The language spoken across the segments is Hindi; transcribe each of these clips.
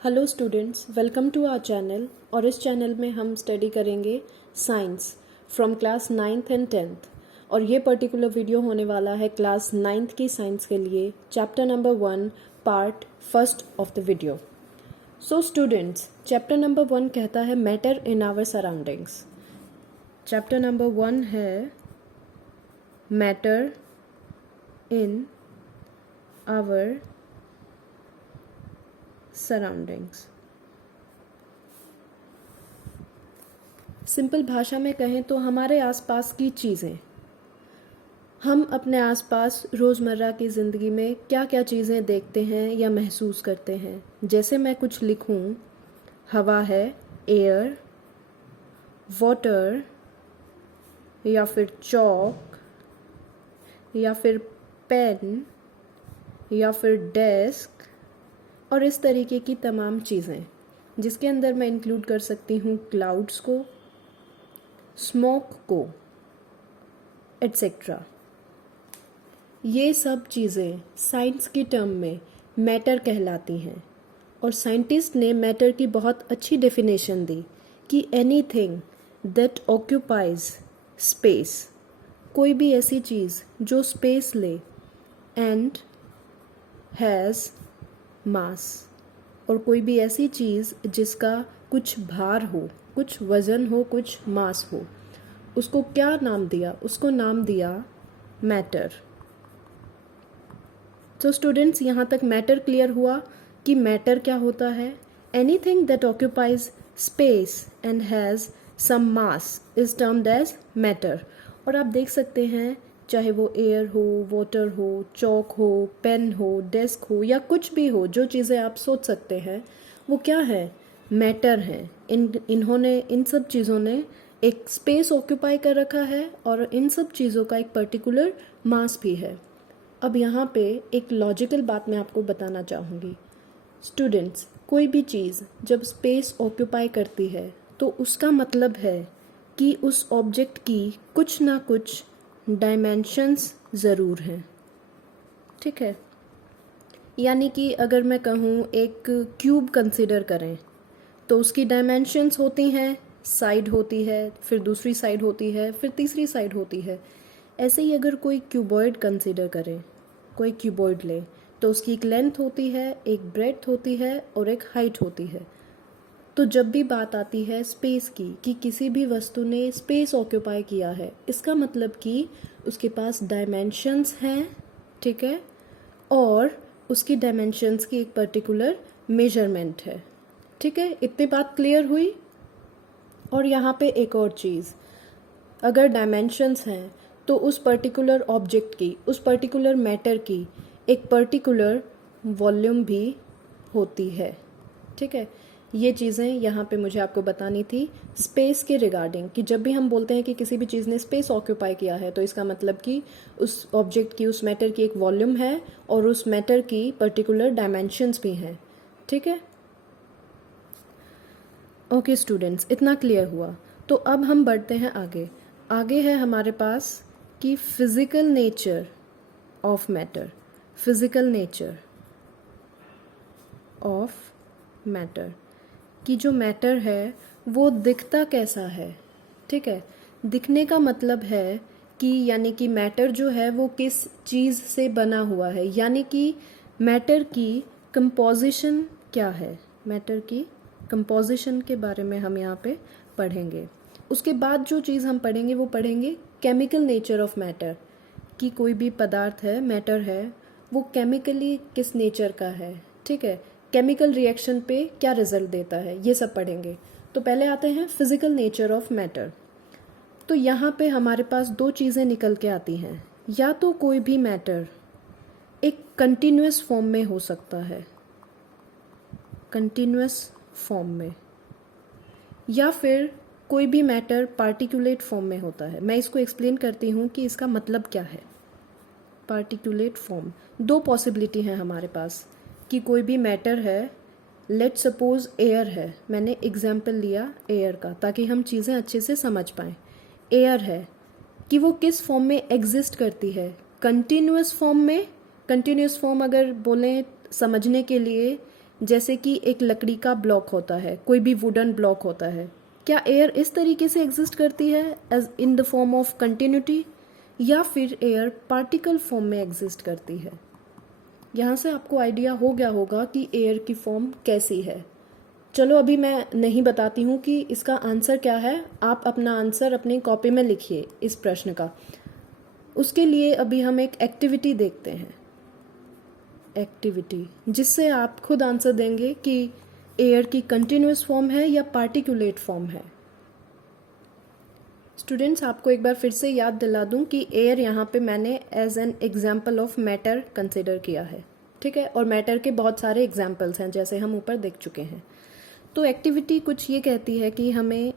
Hello students, welcome to our channel. और इस चैनल में हम स्टडी करेंगे science from class 9th and 10th। और ये पर्टिकुलर वीडियो होने वाला है क्लास 9th की साइंस के लिए, chapter number 1 part first of the video. So students, chapter number 1 कहता है matter in our surroundings. Chapter number 1 है matter in our surroundings. Simple भाषा में कहें तो हमारे आसपास की चीज़ें, हम अपने आसपास रोज़मर्रा की ज़िंदगी में क्या क्या चीज़ें देखते हैं या महसूस करते हैं। जैसे मैं कुछ लिखूं, हवा है, एयर, वाटर, या फिर चॉक, या फिर पेन, या फिर डेस्क, और इस तरीके की तमाम चीज़ें, जिसके अंदर मैं इंक्लूड कर सकती हूँ क्लाउड्स को, स्मोक को, एट्सेट्रा। ये सब चीज़ें साइंस की टर्म में मैटर कहलाती हैं। और साइंटिस्ट ने मैटर की बहुत अच्छी डेफिनेशन दी कि एनीथिंग दैट ऑक्यूपाइज स्पेस, कोई भी ऐसी चीज़ जो स्पेस ले, एंड हैज़ मास, और कोई भी ऐसी चीज़ जिसका कुछ भार हो, कुछ वज़न हो, कुछ मास हो, उसको क्या नाम दिया? उसको नाम दिया मैटर। तो स्टूडेंट्स, यहाँ तक मैटर क्लियर हुआ कि मैटर क्या होता है। Anything that occupies space and has some mass is termed as matter. और आप देख सकते हैं, चाहे वो एयर हो, वाटर हो, चॉक हो, पेन हो, डेस्क हो, या कुछ भी हो, जो चीज़ें आप सोच सकते हैं वो क्या है? मैटर है। इन्होंने, इन सब चीज़ों ने एक स्पेस ऑक्यूपाई कर रखा है और इन सब चीज़ों का एक पर्टिकुलर मास भी है। अब यहाँ पे एक लॉजिकल बात मैं आपको बताना चाहूँगी। स्टूडेंट्स, कोई भी चीज़ जब स्पेस ऑक्यूपाई करती है तो उसका मतलब है कि उस ऑब्जेक्ट की कुछ ना कुछ डायमेंशंस ज़रूर हैं। ठीक है, यानी कि अगर मैं कहूँ एक क्यूब कंसिडर करें तो उसकी डायमेंशंस होती हैं, साइड होती है, फिर दूसरी साइड होती है, फिर तीसरी साइड होती है। ऐसे ही अगर कोई क्यूबॉइड कंसिडर करें, कोई क्यूबॉइड ले, तो उसकी एक लेंथ होती है, एक ब्रेड्थ होती है और एक हाइट होती है। तो जब भी बात आती है स्पेस की, कि किसी भी वस्तु ने स्पेस ऑक्यूपाई किया है, इसका मतलब कि उसके पास डायमेंशंस हैं, ठीक है, और उसकी डायमेंशंस की एक पर्टिकुलर मेजरमेंट है। ठीक है, इतनी बात क्लियर हुई। और यहाँ पे एक और चीज़, अगर डायमेंशंस हैं तो उस पर्टिकुलर ऑब्जेक्ट की, उस पर्टिकुलर मैटर की एक पर्टिकुलर वॉल्यूम भी होती है। ठीक है, ये चीज़ें यहाँ पे मुझे आपको बतानी थी स्पेस के रिगार्डिंग, कि जब भी हम बोलते हैं कि किसी भी चीज़ ने स्पेस ऑक्यूपाई किया है तो इसका मतलब कि उस ऑब्जेक्ट की, उस मैटर की एक वॉल्यूम है और उस मैटर की पर्टिकुलर डायमेंशंस भी हैं। ठीक है, ओके स्टूडेंट्स, इतना क्लियर हुआ। तो अब हम बढ़ते हैं आगे। आगे है हमारे पास कि physical nature of matter. Physical nature of matter, कि जो मैटर है वो दिखता कैसा है। ठीक है, दिखने का मतलब है कि, यानी कि मैटर जो है वो किस चीज़ से बना हुआ है, यानी कि मैटर की कंपोजिशन क्या है। मैटर की कंपोजिशन के बारे में हम यहाँ पे पढ़ेंगे। उसके बाद जो चीज़ हम पढ़ेंगे वो पढ़ेंगे केमिकल नेचर ऑफ मैटर, कि कोई भी पदार्थ है, मैटर है, वो केमिकली किस नेचर का है। ठीक है, केमिकल रिएक्शन पे क्या रिजल्ट देता है, ये सब पढ़ेंगे। तो पहले आते हैं फिजिकल नेचर ऑफ मैटर। तो यहाँ पे हमारे पास दो चीज़ें निकल के आती हैं। या तो कोई भी मैटर एक कंटिन्यूस फॉर्म में हो सकता है, कंटिन्यूस फॉर्म में, या फिर कोई भी मैटर पार्टिकुलेट फॉर्म में होता है। मैं इसको एक्सप्लेन करती हूँ कि इसका मतलब क्या है। पार्टिकुलेट फॉर्म, दो पॉसिबिलिटी है हमारे पास कि कोई भी मैटर है, लेट सपोज एयर है, मैंने एग्जाम्पल लिया एयर का ताकि हम चीज़ें अच्छे से समझ पाएँ। एयर है कि वो किस फॉर्म में एग्जिस्ट करती है, कंटिन्यूस फॉर्म में। कंटिन्यूस फॉर्म अगर बोलें समझने के लिए, जैसे कि एक लकड़ी का ब्लॉक होता है, कोई भी वुडन ब्लॉक होता है, क्या एयर इस तरीके से एग्जिस्ट करती है as in the form of continuity, या फिर एयर पार्टिकल फॉर्म में एग्जिस्ट करती है? यहाँ से आपको आइडिया हो गया होगा कि एयर की फॉर्म कैसी है। चलो अभी मैं नहीं बताती हूँ कि इसका आंसर क्या है, आप अपना आंसर अपनी कॉपी में लिखिए इस प्रश्न का। उसके लिए अभी हम एक एक्टिविटी देखते हैं, एक्टिविटी जिससे आप खुद आंसर देंगे कि एयर की कंटिन्यूस फॉर्म है या पार्टिकुलेट फॉर्म है। स्टूडेंट्स, आपको एक बार फिर से याद दिला दूं कि एयर यहाँ पे मैंने as an example of matter consider किया है, ठीक है, और मैटर के बहुत सारे एग्जाम्पल्स हैं जैसे हम ऊपर देख चुके हैं। तो एक्टिविटी कुछ ये कहती है कि हमें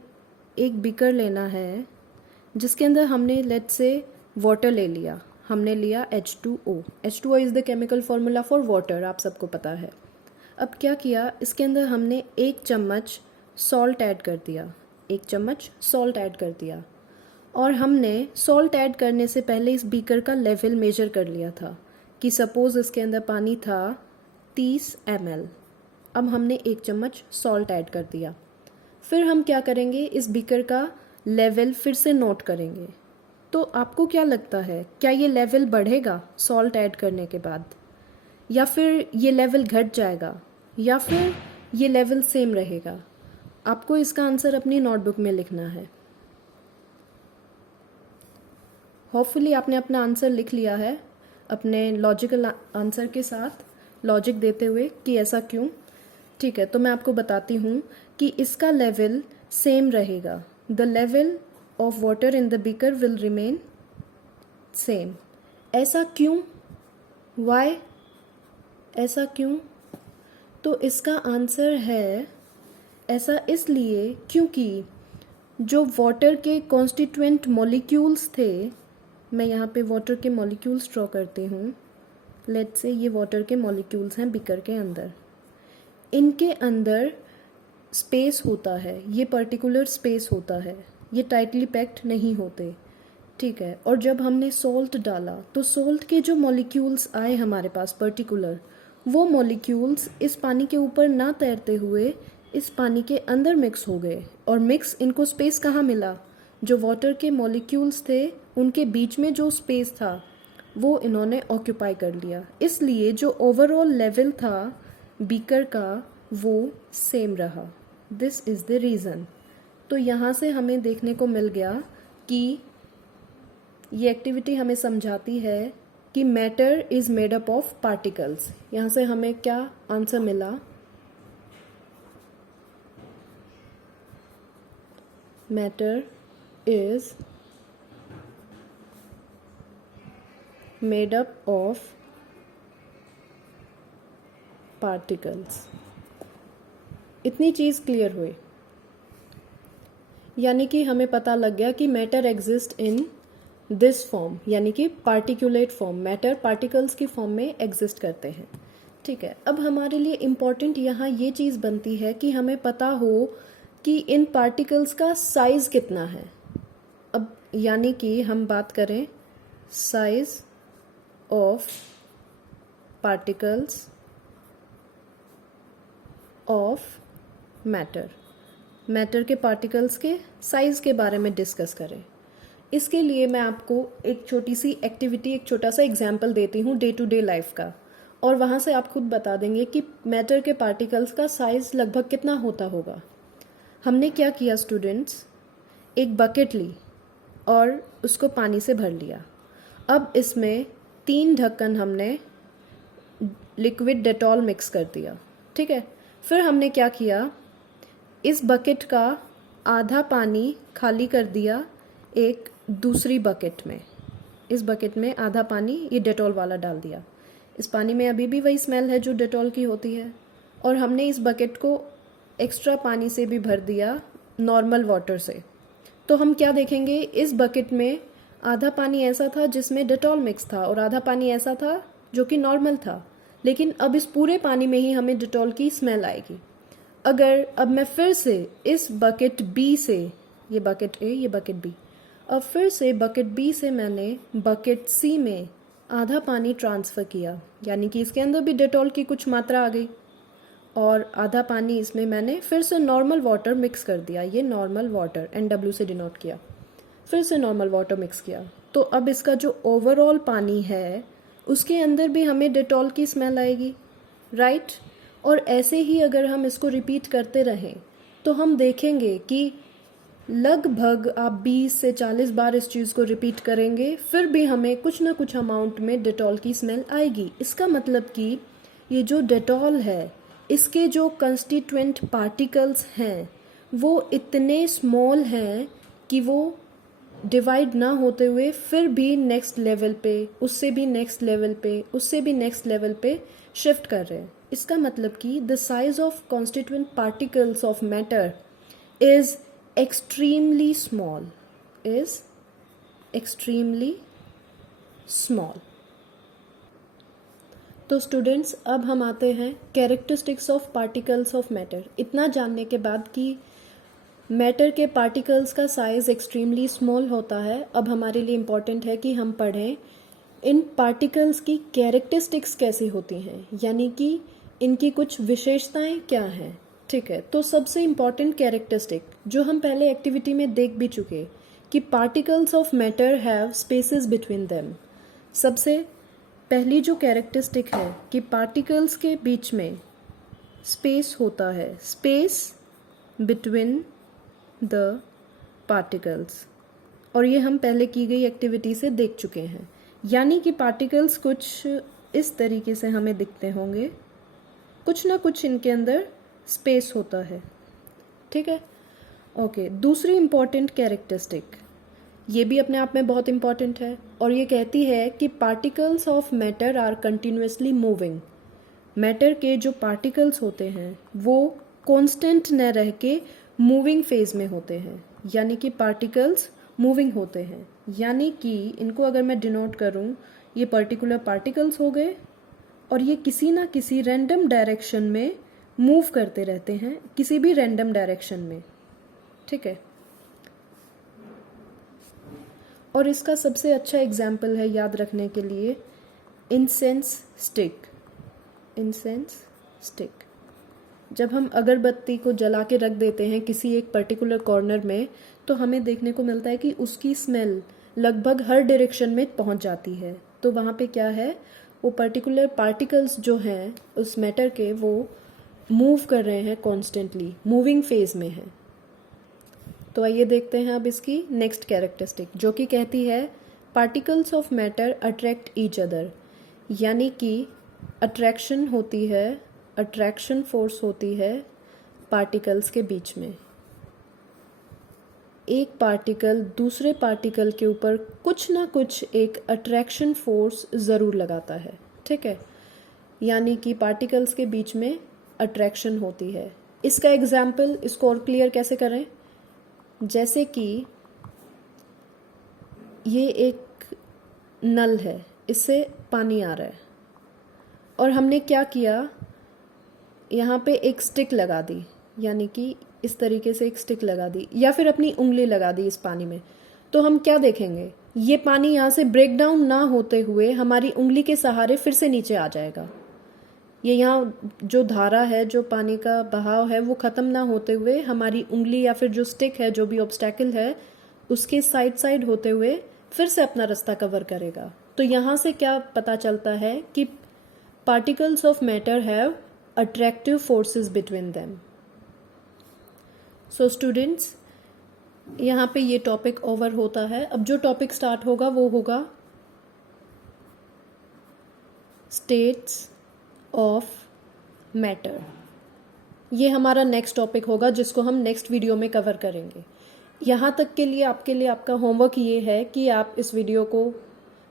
एक बीकर लेना है जिसके अंदर हमने लेट्स से वाटर ले लिया, हमने लिया H2O। H2O is the chemical formula for water, आप सबको पता है। अब क्या किया, इसके अंदर हमने 1 चम्मच सॉल्ट ऐड कर दिया, 1 चम्मच सॉल्ट ऐड कर दिया, और हमने सॉल्ट ऐड करने से पहले इस बीकर का लेवल मेजर कर लिया था कि सपोज़ इसके अंदर पानी था 30 ml। अब हमने 1 चम्मच सॉल्ट ऐड कर दिया। फिर हम क्या करेंगे, इस बीकर का लेवल फिर से नोट करेंगे। तो आपको क्या लगता है, क्या ये लेवल बढ़ेगा सॉल्ट ऐड करने के बाद, या फिर ये लेवल घट जाएगा, या फिर ये लेवल सेम रहेगा? आपको इसका आंसर अपनी नोटबुक में लिखना है। होपफुली आपने अपना आंसर लिख लिया है अपने लॉजिकल आंसर के साथ, लॉजिक देते हुए कि ऐसा क्यों। ठीक है, तो मैं आपको बताती हूँ कि इसका लेवल सेम रहेगा। The level of water in the beaker will remain same. ऐसा क्यों, वाई, ऐसा क्यों? तो इसका आंसर है ऐसा इसलिए क्योंकि जो वाटर के कॉन्स्टिट्यूएंट मॉलिक्यूल्स थे, मैं यहाँ पे वाटर के मॉलिक्यूल्स ड्रॉ करती हूँ। लेट्स से ये वाटर के मॉलिक्यूल्स हैं बीकर के अंदर, इनके अंदर स्पेस होता है, ये पर्टिकुलर स्पेस होता है, ये टाइटली पैक्ड नहीं होते, ठीक है। और जब हमने सॉल्ट डाला तो सॉल्ट के जो मॉलिक्यूल्स आए हमारे पास पर्टिकुलर, वो मॉलिक्यूल्स इस पानी के ऊपर ना तैरते हुए इस पानी के अंदर मिक्स हो गए, और मिक्स इनको स्पेस कहाँ मिला, जो वाटर के मॉलिक्यूल्स थे उनके बीच में जो स्पेस था वो इन्होंने ऑक्यूपाई कर लिया। इसलिए जो ओवरऑल लेवल था बीकर का वो सेम रहा। This is the reason. तो यहाँ से हमें देखने को मिल गया कि ये एक्टिविटी हमें समझाती है कि matter is made up of particles. यहाँ से हमें क्या आंसर मिला, matter is made up of particles. इतनी चीज़ क्लियर हुई, यानी कि हमें पता लग गया कि matter exist in this form, यानी कि पार्टिकुलेट फॉर्म। मैटर पार्टिकल्स की फॉर्म में एग्जिस्ट करते हैं, ठीक है। अब हमारे लिए इम्पॉर्टेंट यहाँ ये चीज़ बनती है कि हमें पता हो कि इन पार्टिकल्स का साइज़ कितना है। अब यानी कि हम बात करें size of particles of matter, matter के पार्टिकल्स के साइज़ के बारे में डिस्कस करें। इसके लिए मैं आपको एक छोटी सी एक्टिविटी, एक छोटा सा एग्जाम्पल देती हूँ डे टू डे लाइफ का, और वहाँ से आप खुद बता देंगे कि मैटर के पार्टिकल्स का साइज़ लगभग कितना होता होगा। हमने क्या किया स्टूडेंट्स, एक बकेट ली और उसको पानी से भर लिया। अब इसमें 3 ढक्कन हमने लिक्विड डेटॉल मिक्स कर दिया, ठीक है। फिर हमने क्या किया, इस बकेट का आधा पानी खाली कर दिया एक दूसरी बकेट में। इस बकेट में आधा पानी ये डेटॉल वाला डाल दिया। इस पानी में अभी भी वही स्मेल है जो डेटॉल की होती है, और हमने इस बकेट को एक्स्ट्रा पानी से भी भर दिया नॉर्मल वाटर से। तो हम क्या देखेंगे, इस बकेट में आधा पानी ऐसा था जिसमें डेटॉल मिक्स था, और आधा पानी ऐसा था जो कि नॉर्मल था। लेकिन अब इस पूरे पानी में ही हमें डेटॉल की स्मेल आएगी। अगर अब मैं फिर से इस बकेट बी से, ये बकेट ए, ये बकेट बी, अब फिर से बकेट बी से मैंने बकेट सी में आधा पानी ट्रांसफ़र किया, यानी कि इसके अंदर भी डेटॉल की कुछ मात्रा आ गई। और आधा पानी इसमें मैंने फिर से नॉर्मल वाटर मिक्स कर दिया, ये नॉर्मल वाटर NW से डिनोट किया, फिर से नॉर्मल वाटर मिक्स किया। तो अब इसका जो ओवरऑल पानी है उसके अंदर भी हमें डेटॉल की स्मेल आएगी, राइट। और ऐसे ही अगर हम इसको रिपीट करते रहें तो हम देखेंगे कि लगभग आप 20 से 40 बार इस चीज़ को रिपीट करेंगे, फिर भी हमें कुछ ना कुछ अमाउंट में डेटॉल की स्मेल आएगी। इसका मतलब कि ये जो डेटॉल है इसके जो कंस्टिट्यूएंट पार्टिकल्स हैं वो इतने स्मॉल हैं कि वो डिवाइड ना होते हुए फिर भी नेक्स्ट लेवल पे, उससे भी नेक्स्ट लेवल पे, उससे भी नेक्स्ट लेवल पे शिफ्ट कर रहे हैं। इसका मतलब कि the size of constituent particles of matter is extremely small, is extremely small. तो स्टूडेंट्स अब हम आते हैं characteristics of particles of matter. इतना जानने के बाद कि मैटर के पार्टिकल्स का साइज एक्सट्रीमली स्मॉल होता है, अब हमारे लिए इम्पॉर्टेंट है कि हम पढ़ें इन पार्टिकल्स की कैरेक्टरिस्टिक्स कैसी होती हैं, यानी कि इनकी कुछ विशेषताएं क्या हैं। ठीक है, तो सबसे इम्पॉर्टेंट कैरेक्टरिस्टिक जो हम पहले एक्टिविटी में देख भी चुके कि particles of matter have spaces between them. सबसे पहली जो कैरेक्टरिस्टिक है कि पार्टिकल्स के बीच में स्पेस होता है, स्पेस बिटवीन द पार्टिकल्स, और ये हम पहले की गई एक्टिविटी से देख चुके हैं। यानी कि पार्टिकल्स कुछ इस तरीके से हमें दिखते होंगे, कुछ ना कुछ इनके अंदर स्पेस होता है। ठीक है, ओके। दूसरी इम्पॉर्टेंट कैरेक्टरिस्टिक, ये भी अपने आप में बहुत इम्पॉर्टेंट है, और ये कहती है कि particles of matter are continuously moving. Matter के जो पार्टिकल्स होते हैं वो कांस्टेंट न रह के मूविंग फेज में होते हैं, यानी कि पार्टिकल्स मूविंग होते हैं। यानी कि इनको अगर मैं डिनोट करूं, ये पर्टिकुलर पार्टिकल्स हो गए और ये किसी ना किसी रैंडम डायरेक्शन में मूव करते रहते हैं, किसी भी रैंडम डायरेक्शन में। ठीक है, और इसका सबसे अच्छा एग्जाम्पल है याद रखने के लिए इंसेंस स्टिक। इंसेंस स्टिक, जब हम अगरबत्ती को जला के रख देते हैं किसी एक पर्टिकुलर कॉर्नर में, तो हमें देखने को मिलता है कि उसकी स्मेल लगभग हर डायरेक्शन में पहुंच जाती है। तो वहाँ पे क्या है, वो पर्टिकुलर पार्टिकल्स जो हैं उस मैटर के वो मूव कर रहे हैं, कॉन्स्टेंटली मूविंग फेज में हैं। तो आइए देखते हैं अब इसकी नेक्स्ट कैरेक्टरिस्टिक, जो कि कहती है particles of matter attract each other. यानी कि अट्रैक्शन होती है, अट्रैक्शन फोर्स होती है पार्टिकल्स के बीच में। एक पार्टिकल दूसरे पार्टिकल के ऊपर कुछ ना कुछ एक अट्रैक्शन फोर्स ज़रूर लगाता है। ठीक है, यानी कि पार्टिकल्स के बीच में अट्रैक्शन होती है। इसका एग्जाम्पल, इसको और क्लियर कैसे करें, जैसे कि ये एक नल है, इससे पानी आ रहा है और हमने क्या किया, यहाँ पे एक स्टिक लगा दी, यानी कि इस तरीके से एक स्टिक लगा दी या फिर अपनी उंगली लगा दी इस पानी में। तो हम क्या देखेंगे, ये पानी यहाँ से ब्रेक डाउन ना होते हुए हमारी उंगली के सहारे फिर से नीचे आ जाएगा। ये यहाँ जो धारा है, जो पानी का बहाव है, वो ख़त्म ना होते हुए हमारी उंगली या फिर जो स्टिक है, जो भी ऑब्स्टेकल है, उसके साइड साइड होते हुए फिर से अपना रास्ता कवर करेगा। तो यहाँ से क्या पता चलता है कि particles of matter have attractive forces between them. So students, यहाँ पे ये टॉपिक ओवर होता है। अब जो टॉपिक स्टार्ट होगा वो होगा स्टेट्स ऑफ मैटर। ये हमारा नेक्स्ट टॉपिक होगा जिसको हम नेक्स्ट वीडियो में कवर करेंगे। यहाँ तक के लिए आपका होमवर्क ये है कि आप इस वीडियो को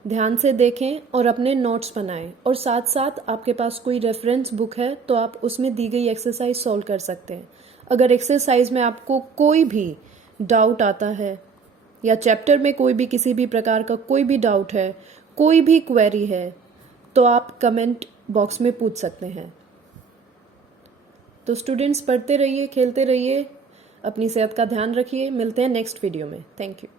ध्यान से देखें और अपने नोट्स बनाएं, और साथ साथ आपके पास कोई रेफरेंस बुक है तो आप उसमें दी गई एक्सरसाइज सॉल्व कर सकते हैं। अगर एक्सरसाइज में आपको कोई भी डाउट आता है या चैप्टर में कोई भी किसी भी प्रकार का कोई भी डाउट है, कोई भी क्वेरी है, तो आप कमेंट बॉक्स में पूछ सकते हैं। तो स्टूडेंट्स, पढ़ते रहिए, खेलते रहिए, अपनी सेहत का ध्यान रखिए। मिलते हैं नेक्स्ट वीडियो में। Thank you.